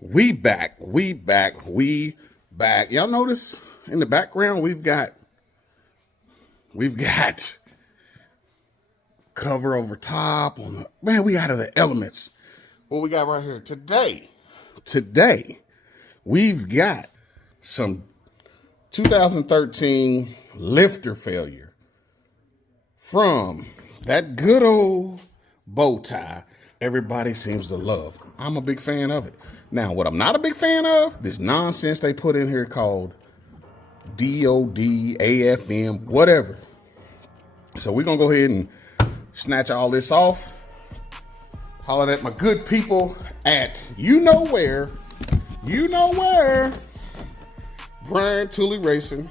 We back. Y'all notice in the background we've got cover over top on the, man, we out of the elements. What we got right here today, we've got some 2013 lifter failure from that good old bow tie everybody seems to love. I'm a big fan of it. Now, what I'm not a big fan of, this nonsense they put in here called DOD, AFM, whatever. So we're going to go ahead and snatch all this off. Holler at my good people at you know where, Brian Tooley Racing.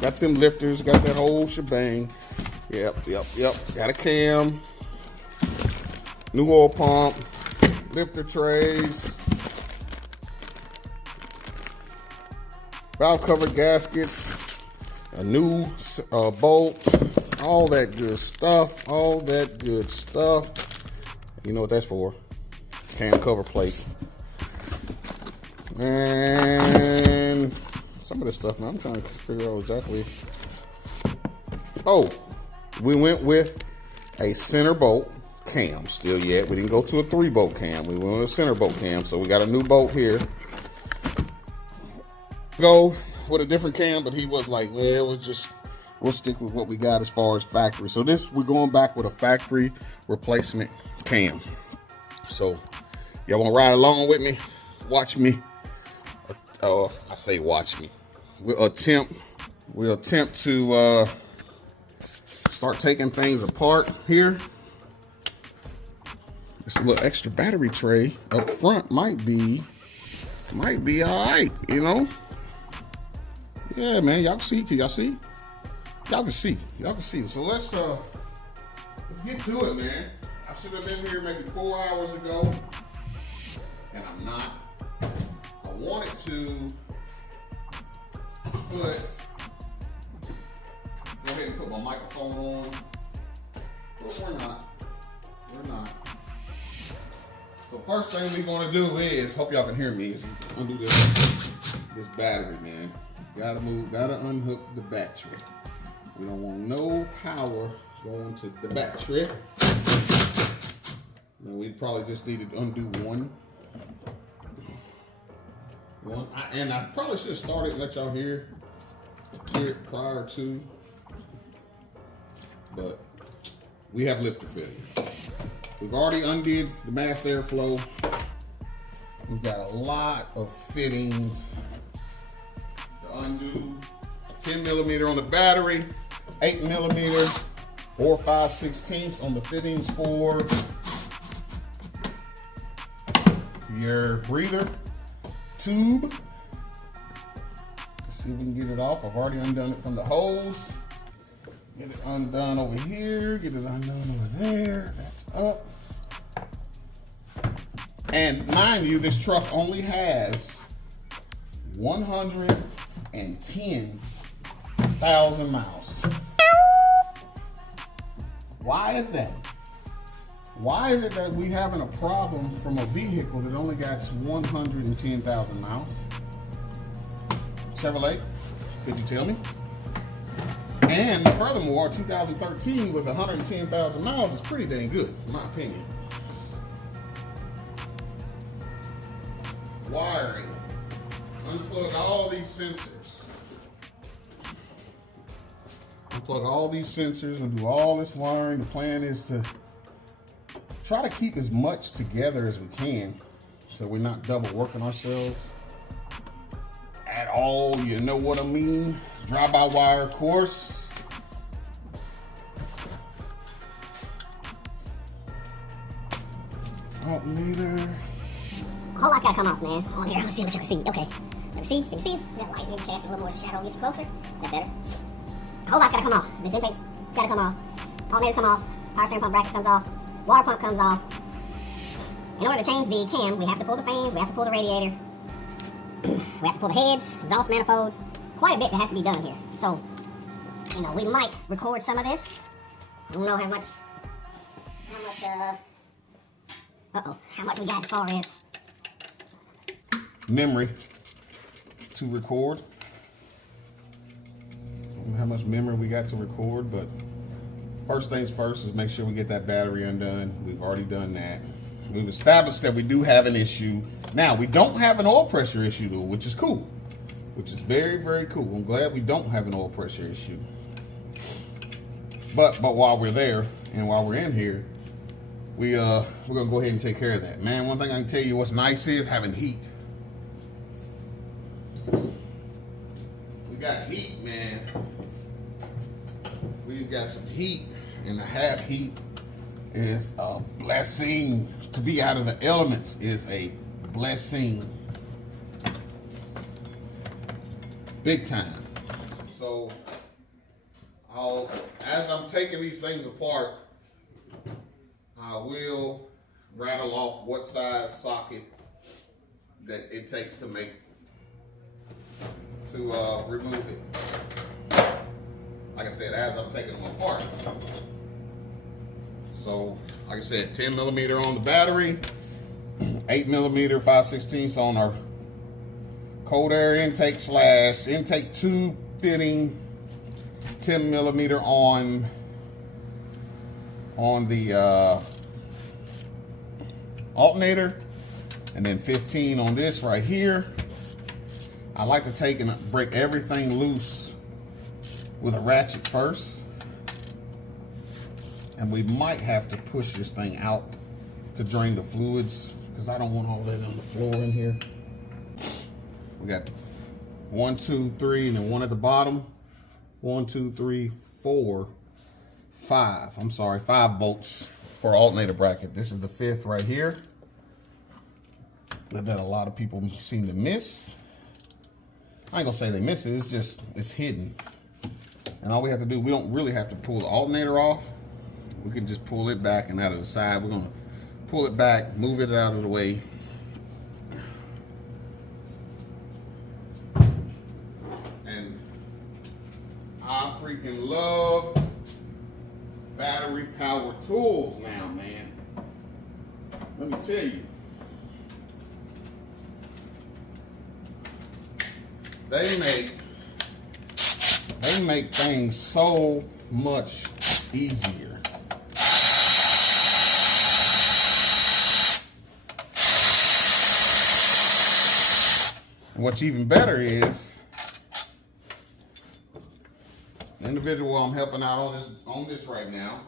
Got them lifters, got that whole shebang. Yep. Got a cam, new oil pump, lifter trays, valve cover gaskets, a new bolt, all that good stuff. You know what that's for? Cam cover plate. And some of this stuff, man, I'm trying to figure out exactly. Oh, we went with a center bolt cam still yet. We didn't go to a 3-bolt cam. We went with a center bolt cam. So we got a new bolt here. Go with a different cam, but he was like, well, we'll stick with what we got as far as factory. So we're going back with a factory replacement cam. So y'all want to ride along with me? Watch me. I say watch me. We'll attempt to start taking things apart here. This little extra battery tray up front might be all right, you know. Yeah, man, y'all can see. Can y'all see? Y'all can see. So let's get to it, man. I should have been here maybe 4 hours ago, and I'm not. I wanted to go ahead and put my microphone on, but we're not. So first thing we're gonna do is, hope y'all can hear me, is undo this battery, man. Gotta unhook the battery. We don't want no power going to the battery. Now we probably just need to undo one. And I probably should have started and let y'all hear it prior to, but we have lifter failure. We've already undid the mass airflow. We've got a lot of fittings to undo. 10 millimeter on the battery, 8 millimeter or 5/16 on the fittings for your breather tube. Let's see if we can get it off. I've already undone it from the hose. Get it undone over here. Get it undone over there. That's up. And mind you, this truck only has 110,000 miles. Why is that? Why is it that we having a problem from a vehicle that only got 110,000 miles? Chevrolet, could you tell me? And furthermore, 2013 with 110,000 miles is pretty dang good, in my opinion. Wiring. Unplug all these sensors. Unplug all these sensors and do all this wiring. The plan is to try to keep as much together as we can so we're not double working ourselves at all. You know what I mean? Drive-by-wire, of course. Alternator. A whole lot's gotta come off, man. Oh, here, let's see what you can see. Okay. Let me see. Can you see? That light maybe cast a little more shadow, get you closer. Is that better? A whole lot's gotta come off. This intake's gotta come off. Alternators come off. Power steering pump bracket comes off. Water pump comes off. In order to change the cam, we have to pull the fans, we have to pull the radiator. We have to pull the heads, exhaust manifolds. Quite a bit that has to be done here. So, you know, we might record some of this. I don't know how much how much we got as far as memory to record. I don't know how much memory we got to record, but first things first is make sure we get that battery undone. We've already done that. We've established that we do have an issue. Now, we don't have an oil pressure issue though, which is cool. Which is very, very cool. I'm glad we don't have an oil pressure issue. But while we're there and while we're in here, we're gonna go ahead and take care of that. Man, one thing I can tell you what's nice is having heat. We got heat, man. We've got some heat, and to have heat is a blessing. To be out of the elements is a blessing. Big time. So as I'm taking these things apart, I will rattle off what size socket that it takes to remove it. Like I said, as I'm taking them apart. So, like I said, 10 millimeter on the battery, 8 millimeter 5/16 on our cold air intake / intake tube fitting, 10 millimeter on the alternator, and then 15 on this right here. I like to take and break everything loose with a ratchet first, and we might have to push this thing out to drain the fluids because I don't want all that on the floor in here. We got 1, 2, 3, and then one at the bottom. 1, 2, 3, 4, 5. I'm sorry, 5 bolts for alternator bracket. This is the 5th right here that a lot of people seem to miss. I ain't gonna say they miss it. It's hidden. And all we have to do, we don't really have to pull the alternator off. We can just pull it back and out of the side. We're gonna pull it back, move it out of the way. And I freaking love battery powered tools now, man. Let me tell you. They make things so much easier. And what's even better is the individual I'm helping out on this right now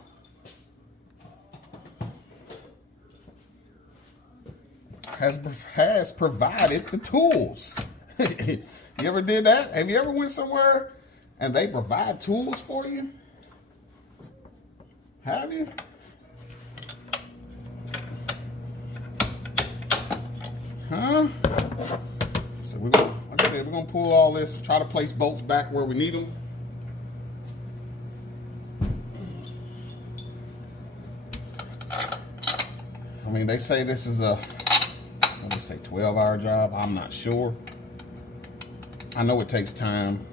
has provided the tools. You ever did that? Have you ever went somewhere and they provide tools for you? Have you? Huh? So we're gonna, like I said, we're gonna pull all this, try to place bolts back where we need them. I mean, they say this is a, what do they say, 12-hour job? I'm not sure. I know it takes time.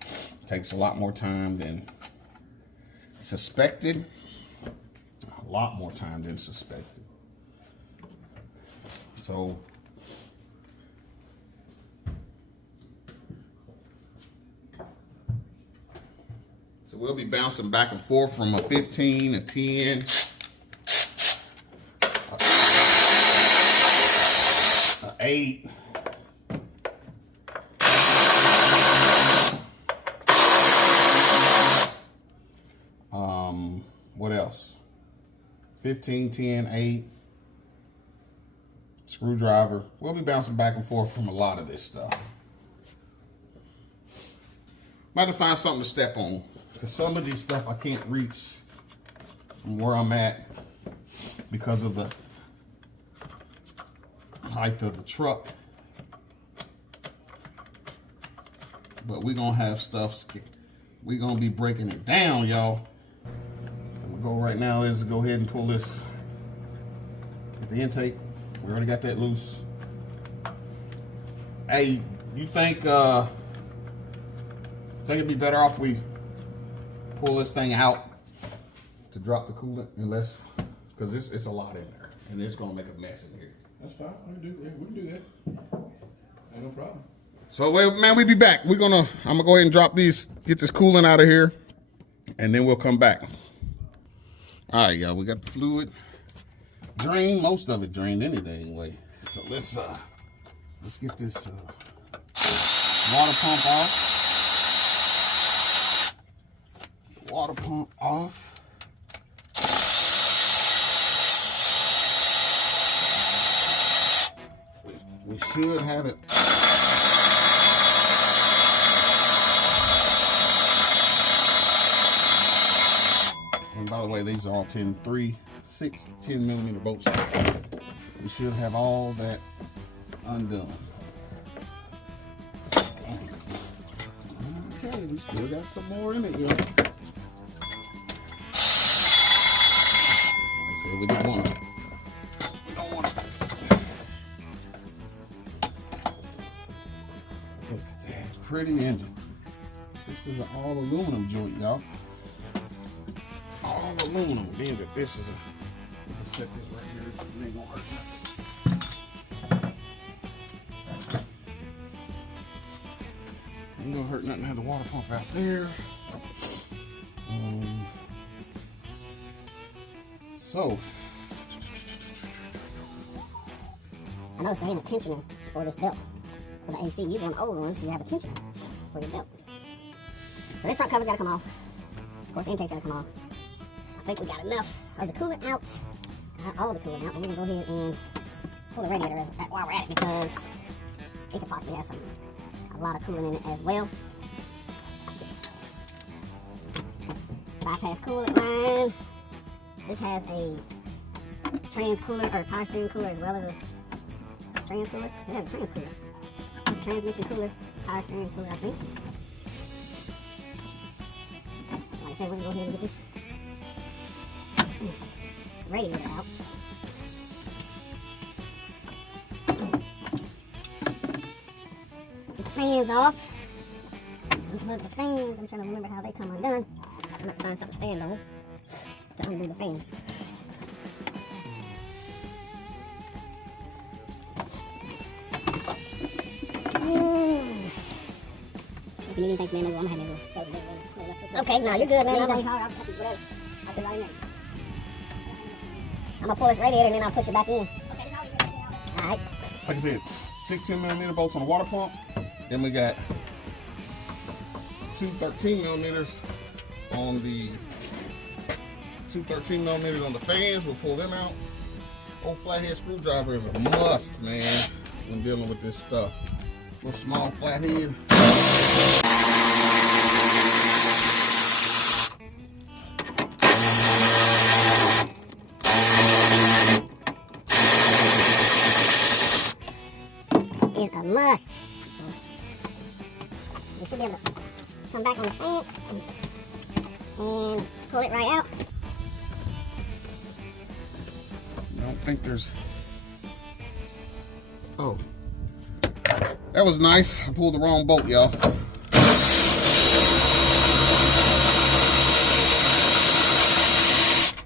It takes a lot more time than suspected. A lot more time than suspected. So we'll be bouncing back and forth from a 15, a 10, a 8. What else? 15, 10, 8. Screwdriver. We'll be bouncing back and forth from a lot of this stuff. Might have to find something to step on, because some of these stuff I can't reach from where I'm at because of the height of the truck. But we're gonna have stuff. We're gonna be breaking it down, y'all. Go right now is to go ahead and pull this at the intake. We already got that loose. Hey, you think it'd be better off we pull this thing out to drop the coolant, unless, because it's a lot in there and it's gonna make a mess in here. That's fine. We can do that. Ain't no problem. So, man, we be back. I'm going to go ahead and drop these, get this coolant out of here, and then we'll come back. All right, y'all, we got the fluid drained. Most of it drained anyway. So let's get this water pump off. Water pump off. We should have it. And by the way, these are all 10 millimeter bolts. We should have all that undone. Okay, we still got some more in it, y'all. I said we didn't want to. We don't want to. Look at that pretty engine. This is an all aluminum joint, y'all. All aluminum. Being that this is a. Let's set this right here. It ain't gonna hurt nothing. Ain't gonna hurt nothing to have the water pump out there. So. I noticed there ain't a tensioner for this belt. For the AC, usually on the old ones, you have a tensioner for your belt. So this front cover's gotta come off. Of course, the intake's gotta come off. I think we got enough of the coolant out. Not all the coolant out, but we're gonna go ahead and pull the radiator while we're at it because it could possibly have a lot of coolant in it as well. Bypass coolant line. This has a trans cooler or power steering cooler as well as a trans cooler. It has a trans cooler. Transmission cooler, power steering cooler, I think. Like I said, we're gonna go ahead and get this radiator out. Get the fans off. Unplug the fans. I'm trying to remember how they come undone. I'm gonna have to find something to stand on to undo the fans. If you need anything, man, I'm gonna have okay, no, you're good, man. I'm gonna pull this radiator and then I'll push it back in. Alright. Like I said, 16 millimeter bolts on the water pump. Then we got two 13 millimeters on the fans. We'll pull them out. Old flathead screwdriver is a must, man, when dealing with this stuff. Little small flathead. Is a must. So we should be able to come back on the fan and pull it right out. I don't think there's. Oh. That was nice. I pulled the wrong bolt, y'all.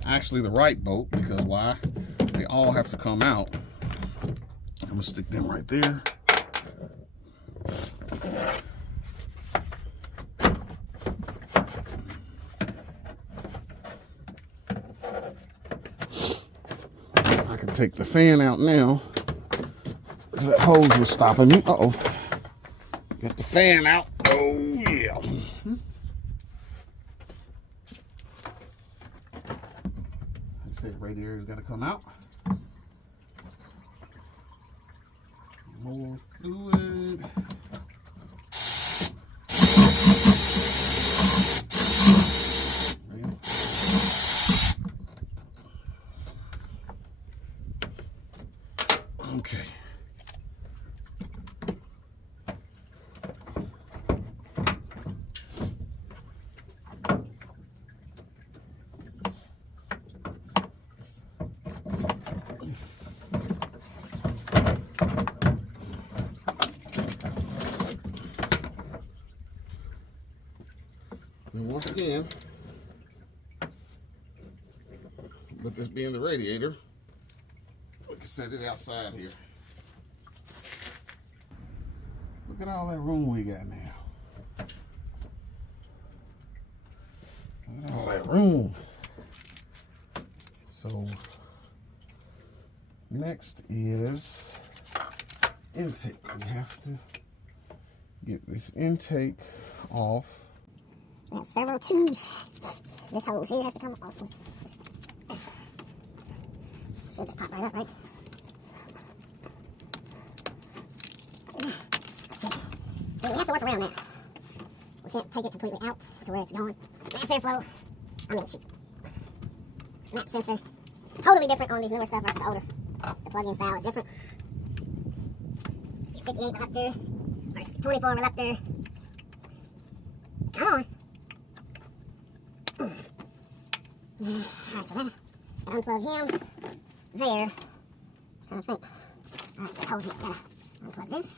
Actually, the right bolt, because why? They all have to come out. I'm gonna stick them right there. I can take the fan out now. That hose was stopping me. Uh-oh. Get the fan out. Oh, yeah. I said radiator's got to come out. More fluid. Okay. And once again, with this being the radiator, we can set it outside here. Look at all that room we got now. Look at all that room. So next is intake. We have to get this intake off. We have several tubes. This hose here has to come off. Should just pop right up, right? Okay. So we have to work around that. We can't take it completely out to where it's going. Mass airflow. Map sensor. Totally different on these newer stuff versus the older. The plug-in style is different. 58 reluctor versus 24 reluctor. Come on. Alright, so then gotta unplug him. There. Trying to think. Alright, this hose it. Gotta unplug this.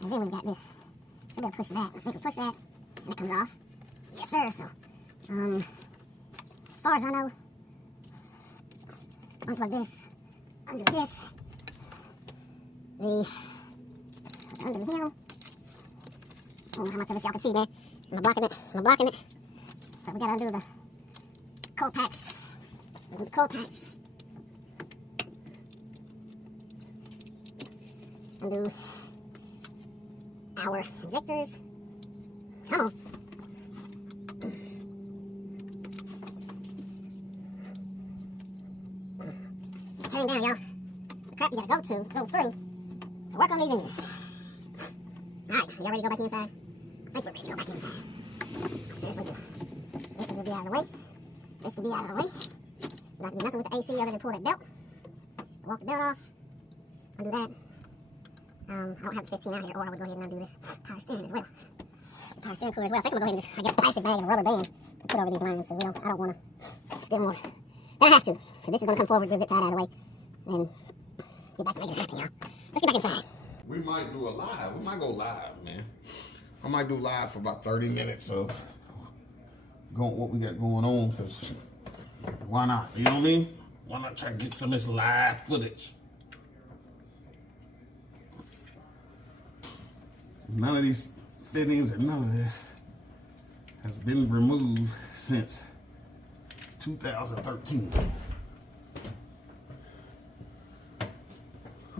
And then we got this. So we gotta push that. I think we push that and it comes off. Yes, sir. So, as far as I know, unplug this, undo this, undo the hill. I don't know how much of this y'all can see, man. I'm blocking it. So we gotta undo the cold packs. Undo the cold packs. Undo our injectors. Come on. Turn down, y'all. The crap you gotta go through to work on these engines. Alright, y'all ready to go back inside? I think we're ready to go back inside. Seriously, this is gonna be out of the way. This can be out of the way. We're not gonna do nothing with the AC other than pull that belt. Walk the belt off. Undo that. I don't have the 15 out here, or I would go ahead and undo this power steering as well. Power steering cooler as well. I think I'm gonna go ahead and just get a plastic bag and a rubber band to put over these lines because I don't want to spill more than I have to. So this is gonna come forward with the zip tied out of the way. And get back to making it happen, y'all. Let's get back inside. We might do a live. We might go live, man. I might do live for about 30 minutes of what we got going on, because why not? You know what I mean? Why not try to get some of this live footage? None of these fittings or none of this has been removed since 2013.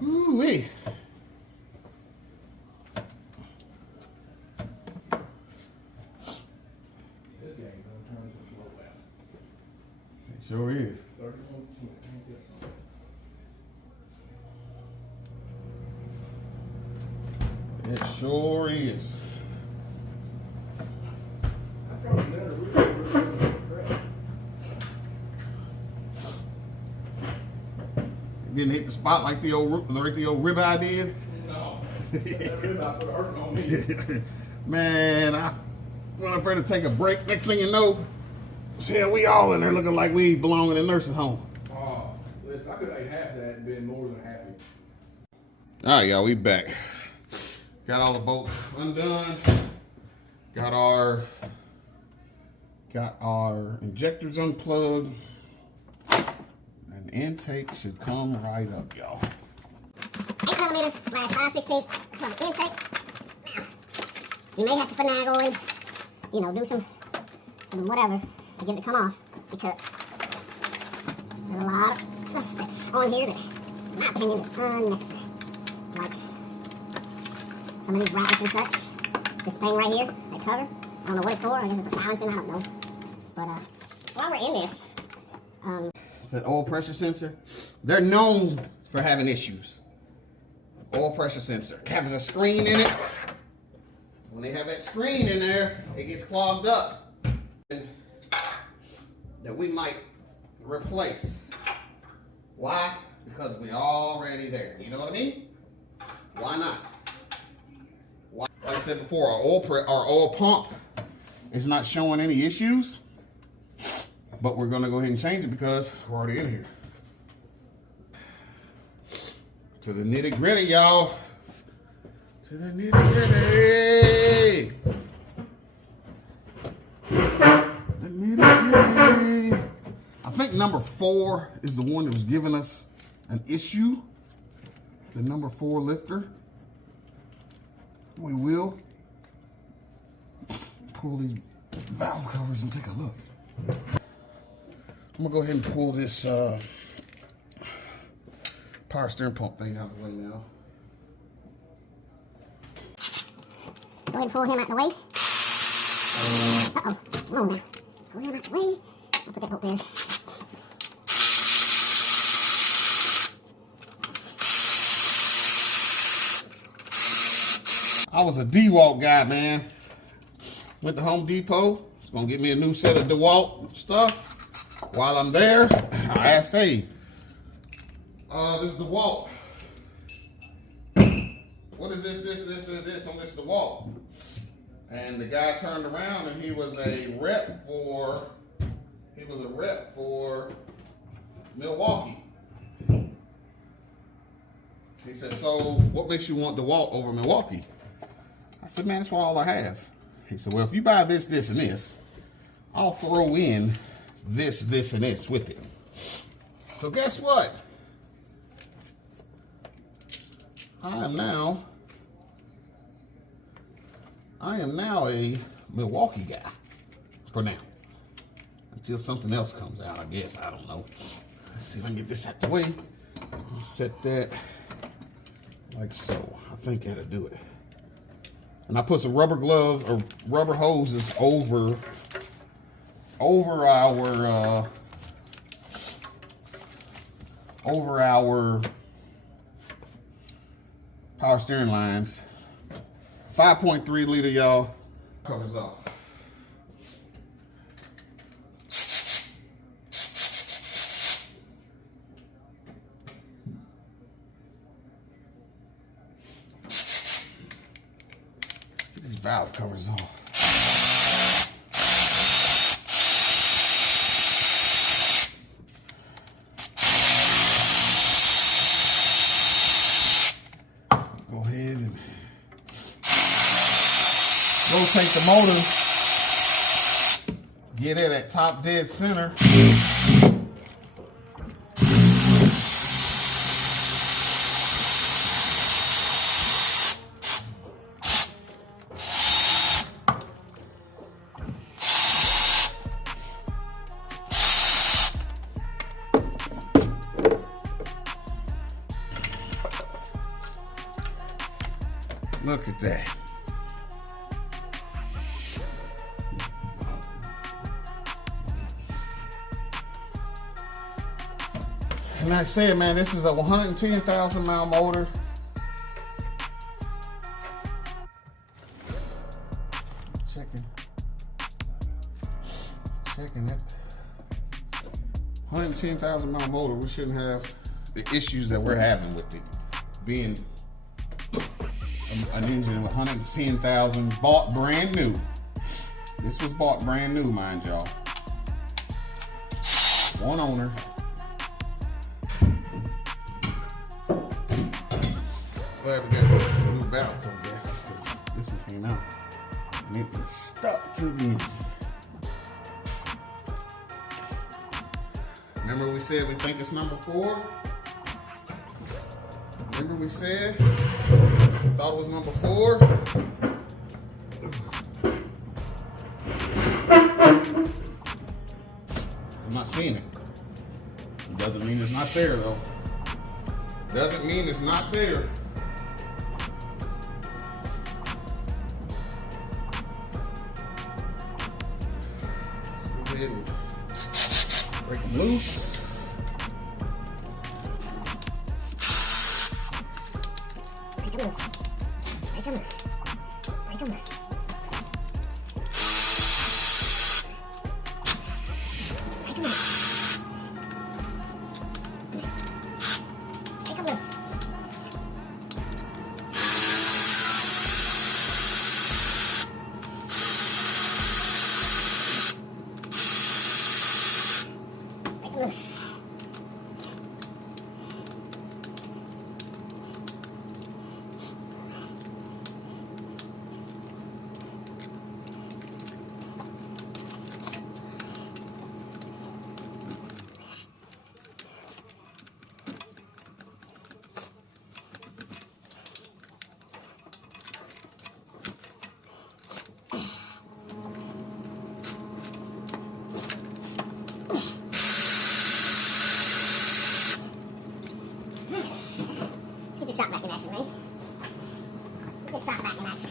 Ooh-wee. It sure is. It sure is. Didn't hit the spot like the old ribeye did. No, that ribeye put a hurting on me. Man, I went up there to take a break. Next thing you know, shit, we all in there looking like we belong in a nursing home. Oh, listen, I could have ate half of that and been more than happy. All right, y'all, we back. Got all the bolts undone. Got our injectors unplugged. And intake should come right up, y'all. 8mm / 5/16 from the intake. Now, you may have to finagle and, do some whatever to get it to come off, because there's a lot of stuff that's on here that, in my opinion, is unnecessary. Like some of these brackets and such. This thing right here, that cover, I don't know what it's for. I guess it's for silencing, I don't know. But while we're in this, that oil pressure sensor, they're known for having issues. Oil pressure sensor has a screen in it. When they have that screen in there, it gets clogged up. That we might replace. Why? Because we're already there. You know what I mean? Why not? Why? Like I said before, our oil pump is not showing any issues. But we're gonna go ahead and change it because we're already in here. To the nitty gritty, y'all. To the nitty gritty. The nitty gritty. I think number 4 is the one that was giving us an issue. The number 4 lifter. we will pull these valve covers and take a look. I'm gonna go ahead and pull this power steering pump thing out of the way now. Go ahead and pull him out the way. Uh-oh. Come on now. Pull him out the way. I'll put that bolt there. I was a DeWalt guy, man. Went to Home Depot. Was gonna get me a new set of DeWalt stuff. While I'm there, I asked, hey, this is DeWalt. What is this on this DeWalt? And the guy turned around and he was a rep for Milwaukee. He said, so what makes you want DeWalt over Milwaukee? I said, man, that's all I have. He said, well, if you buy this, this, and this, I'll throw in this, and this with it. So guess what? I am now a Milwaukee guy for now. Until something else comes out, I guess. I don't know. Let's see if I can get this out the way. I'll set that like so. I think that'll do it. And I put some rubber gloves or rubber hoses over our power steering lines. 5.3 liter, y'all. Covers off. Get these valve covers off. Go ahead and rotate the motor, get it at top dead center. Look at that. And like I said, man, this is a 110,000 mile motor. Checking it. 110,000 mile motor. We shouldn't have the issues that we're having with it being an engine of 110,000, bought brand new. This was bought brand new, mind y'all. One owner. Glad we got a new valve cover gaskets because this one came out and it was stuck to the engine. Remember we said we think it's number 4? Remember we said thought it was number 4? I'm not seeing it. It doesn't mean it's not there though. Doesn't mean it's not there. Let's go ahead and break them loose. Let's get this shop back in action, man. Get this shop back in action.